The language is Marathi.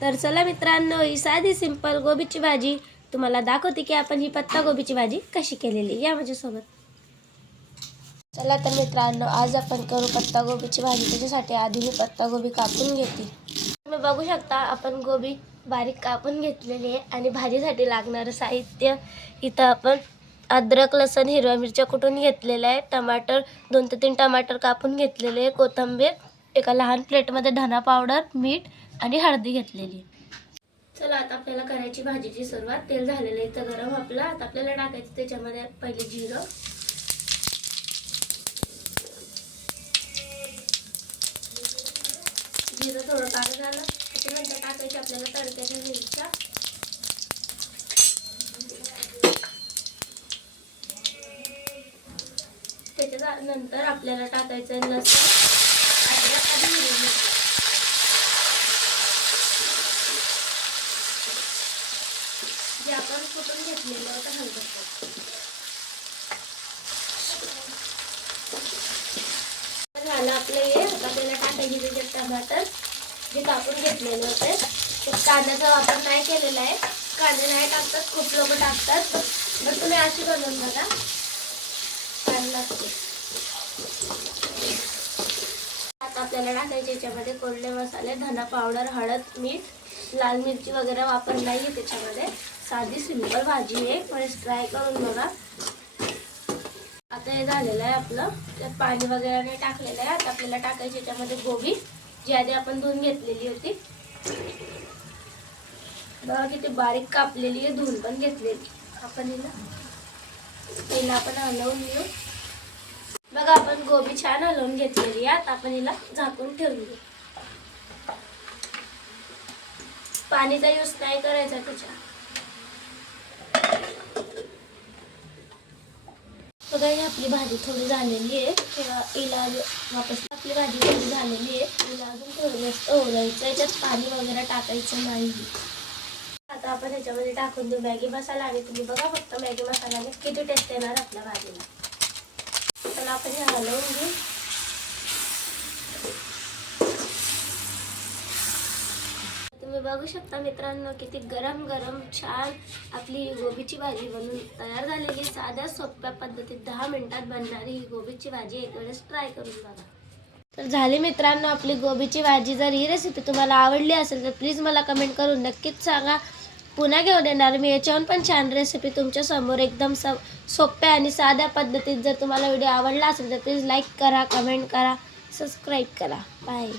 तर चला मित्रांनो, ही साधी सिंपल गोबीची भाजी तुम्हाला दाखवते की आपण ही पत्ता गोबीची भाजी कशी केलेली या माझ्यासोबत. चला तर मित्रांनो, आज आपण करू पत्ता गोबीची भाजी. त्याच्यासाठी आधी मी पत्ता गोबी कापून घेते. तुम्ही बघू शकता आपण गोबी बारीक कापून घेतलेली आहे. आणि भाजीसाठी लागणारं साहित्य इथं आपण अद्रक, लसूण, हिरव्या मिरच्या कुटून घेतलेल्या आहे, टमाटर 2 ते 3 टमाटर कापून घेतलेले आहे, कोथिंबीर, एका लहान प्लेटमध्ये धना पावडर, मीठ आणि हळदी घेतलेली. चला आता आपल्याला करायची भाजीची सुरुवात. तेल झालेलं आहे तर गरम आपलं. आता आपल्याला टाकायचं त्याच्यामध्ये पहिले जिरं, थोडं काळं झालं त्याच्यानंतर टाकायची आपल्याला तडक्याच्या मिरच्या, त्याच्यानंतर आपल्याला टाकायचं लसूण, अद्रक आणि हिरवी मिरची. जे आपण कुटून घेतलेलं होतं हलकं झालं आपलं हे. आता आपल्याला टाकायची त्याच्यात टमाटर जे कापून घेतलेले होते. कांद्याचा वापर नाही केलेला आहे, कांदे नाही टाकतात, खूप लोक टाकतात, तर तुम्ही अशी बनवून बघा, छान लागते. आता आपल्याला टाकायचे याच्यामध्ये कोरडे मसाले, धना पावडर, हळद, मीठ, लाल मिरची वगैरे वापर नाही आहे त्याच्यामध्ये. साधी सिंपल भाजी आहे, फर्स्ट ट्राय करून बघा. आता हे झालेलं आहे आपलं. त्यात पाणी वगैरे नाही टाकलेलं आहे. आता आपल्याला टाकायची याच्यामध्ये गोबी जी आधी आपण धुवून घेतलेली होती. बघा किती बारीक कापलेली आहे, धुवून पण घेतलेली. आपण हिला पहिला आपण हलवून घेऊ. बघा आपण गोबी छान हलवून घेतलेली आहे. आता आपण हिला झाकून ठेवून घेऊ. पाणीचा यूज नाही करायचा त्याच्या. बघा ही आपली भाजी थोडी झालेली आहे, हिला वापस आपली भाजी थोडी झालेली आहे. हिला अजून थोडं जास्त ओलायचं, याच्यात पाणी वगैरे टाकायचं नाही. आता आपण ह्याच्यामध्ये टाकून देऊ मॅगी मसाला. आणि तुम्ही बघा फक्त मॅगी मसाल्याने किती टेस्ट येणार आपल्या भाजीला. तर आपण हे हलवून घेऊ. तुम्ही बघू शकता मित्रांनो, किती गरम गरम छान आपली गोबीची भाजी बनून तयार झालेली. साध्या सोप्या पद्धतीत 10 मिनिटात बनणारी ही गोबीची भाजी एक वेळेस ट्राय करून बघा. तर झाली मित्रांनो आपली गोबीची भाजी. जर ही रेसिपी तुम्हाला आवडली असेल तर प्लीज मला कमेंट करून नक्कीच सांगा. पुन्हा घेऊन येणार मी याच्याहून पण छान रेसिपी तुमच्यासमोर, एकदम सोप्या आणि साध्या पद्धतीत. जर तुम्हाला व्हिडिओ आवडला असेल तर प्लीज लाईक करा, कमेंट करा, सबस्क्राईब करा. बाय.